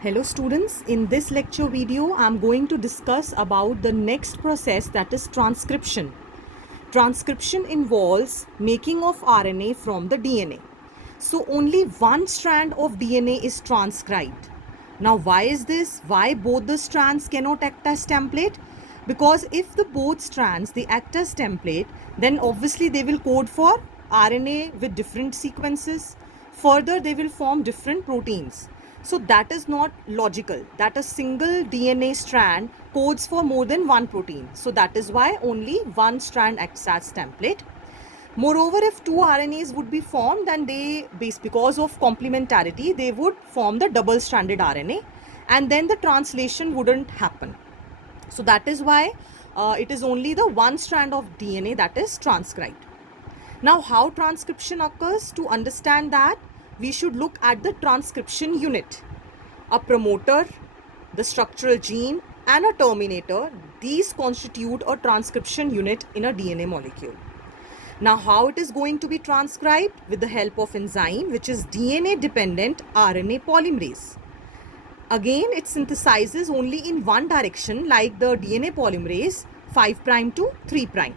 Hello students, in this lecture video I am going to discuss about the next process, that is transcription. Transcription involves making of RNA from the DNA. So only one strand of DNA is transcribed. Now why is this? Why both the strands cannot act as template? Because if the both strands they act as template, then obviously they will code for RNA with different sequences. Further, they will form different proteins. So that is not logical, that a single DNA strand codes for more than one protein. So that is why only one strand acts as template. Moreover, if two RNAs would be formed, then because of complementarity, they would form the double-stranded RNA, and then the translation wouldn't happen. So that is why it is only the one strand of DNA that is transcribed. Now, how transcription occurs? To understand that, we should look at the transcription unit. A promoter, the structural gene, and a terminator, these constitute a transcription unit in a DNA molecule. Now, how it is going to be transcribed? With the help of enzyme, which is DNA-dependent RNA polymerase. Again, it synthesizes only in one direction, like the DNA polymerase 5' to 3'.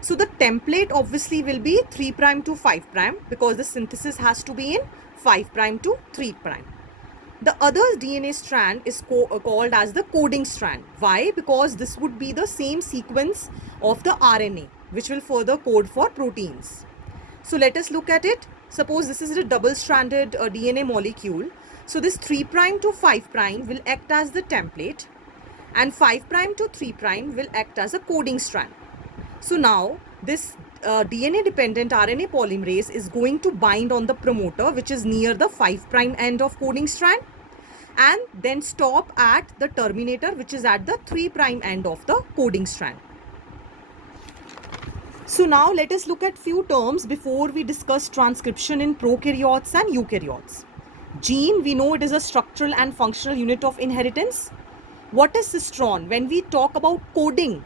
So the template obviously will be 3' to 5' because the synthesis has to be in 5' to 3'. The other DNA strand is called as the coding strand. Why? Because this would be the same sequence of the RNA, which will further code for proteins. So let us look at it. Suppose this is a double-stranded DNA molecule. So this 3' to 5' will act as the template, and 5' to 3' will act as a coding strand. So now this DNA-dependent RNA polymerase is going to bind on the promoter, which is near the 5' end of coding strand, and then stop at the terminator, which is at the 3' end of the coding strand. So now let us look at few terms before we discuss transcription in prokaryotes and eukaryotes. Gene, we know it is a structural and functional unit of inheritance. What is cistron? When we talk about coding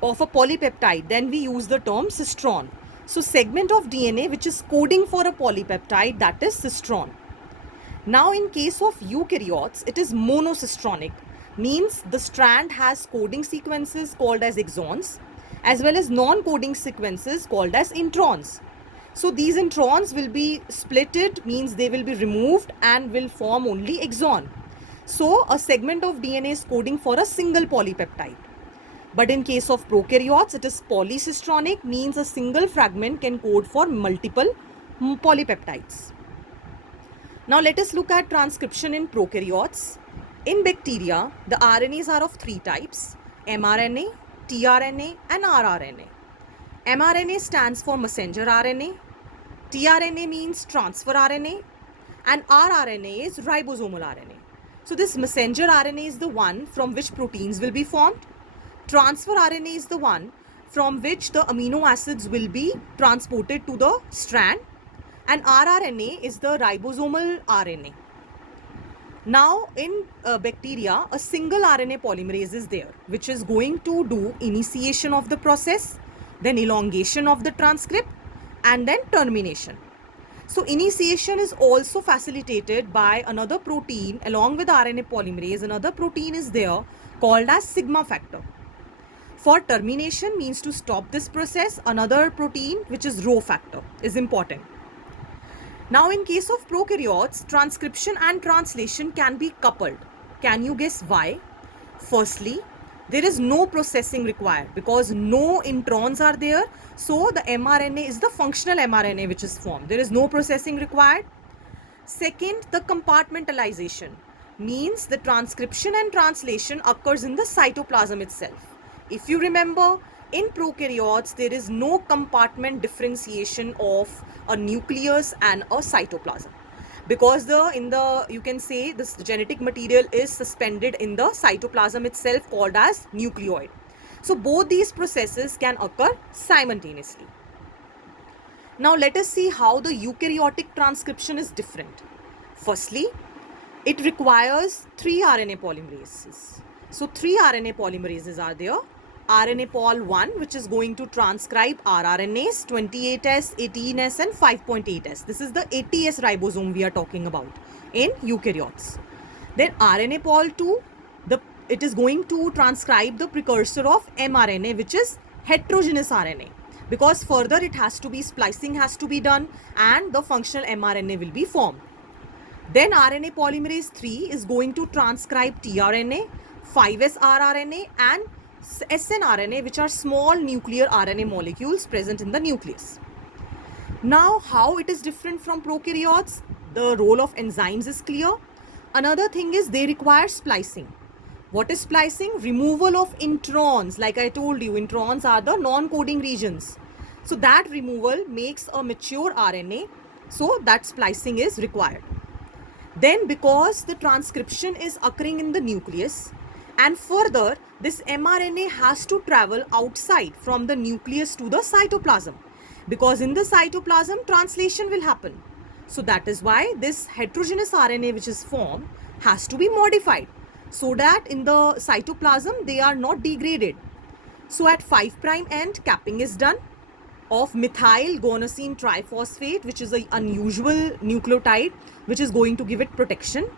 of a polypeptide, then we use the term cistron. So segment of DNA which is coding for a polypeptide, that is cistron. Now in case of eukaryotes, it is monocistronic, means the strand has coding sequences called as exons, as well as non-coding sequences called as introns. So these introns will be splitted, means they will be removed and will form only exon. So a segment of DNA is coding for a single polypeptide. But in case of prokaryotes, it is polycistronic, means a single fragment can code for multiple polypeptides. Now let us look at transcription in prokaryotes. In bacteria, the RNAs are of three types: mRNA, tRNA and rRNA. mRNA stands for messenger RNA, tRNA means transfer RNA, and rRNA is ribosomal RNA. So this messenger RNA is the one from which proteins will be formed. Transfer RNA is the one from which the amino acids will be transported to the strand, and rRNA is the ribosomal RNA. Now in bacteria, a single RNA polymerase is there, which is going to do initiation of the process, then elongation of the transcript, and then termination. So initiation is also facilitated by another protein along with RNA polymerase. Another protein is there called as sigma factor. For termination, means to stop this process, another protein which is rho factor is important. Now in case of prokaryotes, transcription and translation can be coupled. Can you guess why? Firstly, there is no processing required because no introns are there. So the mRNA is the functional mRNA which is formed. There is no processing required. Second, the compartmentalization means the transcription and translation occurs in the cytoplasm itself. If you remember, in prokaryotes, there is no compartment differentiation of a nucleus and a cytoplasm because you can say this genetic material is suspended in the cytoplasm itself called as nucleoid. So both these processes can occur simultaneously. Now let us see how the eukaryotic transcription is different. Firstly, it requires 3 RNA polymerases. So 3 RNA polymerases are there. RNA pol 1, which is going to transcribe rRNAs 28S, 18S and 5.8S. This is the 80S ribosome we are talking about in eukaryotes. Then RNA pol 2, it is going to transcribe the precursor of mRNA, which is heterogeneous RNA, because further it has to be, splicing has to be done and the functional mRNA will be formed. Then RNA polymerase 3 is going to transcribe tRNA, 5S rRNA and snRNA, which are small nuclear RNA molecules present in the nucleus. Now, how it is different from prokaryotes? The role of enzymes is clear. Another thing is they require splicing. What is splicing? Removal of introns. Like I told you, introns are the non-coding regions. So that removal makes a mature RNA. So that splicing is required. Then because the transcription is occurring in the nucleus, and further this mRNA has to travel outside from the nucleus to the cytoplasm, because in the cytoplasm translation will happen. So that is why this heterogeneous RNA which is formed has to be modified so that in the cytoplasm they are not degraded. So at 5' end capping is done of methyl guanosine triphosphate, which is an unusual nucleotide which is going to give it protection.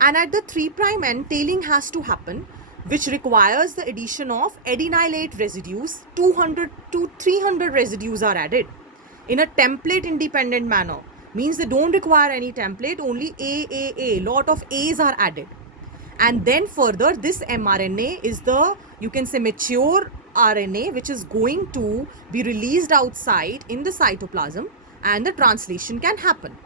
And at the 3' end tailing has to happen, which requires the addition of adenylate residues. 200 to 300 residues are added in a template independent manner. Means they don't require any template, only A, lot of A's are added. And then further this mRNA is the, you can say, mature RNA which is going to be released outside in the cytoplasm and the translation can happen.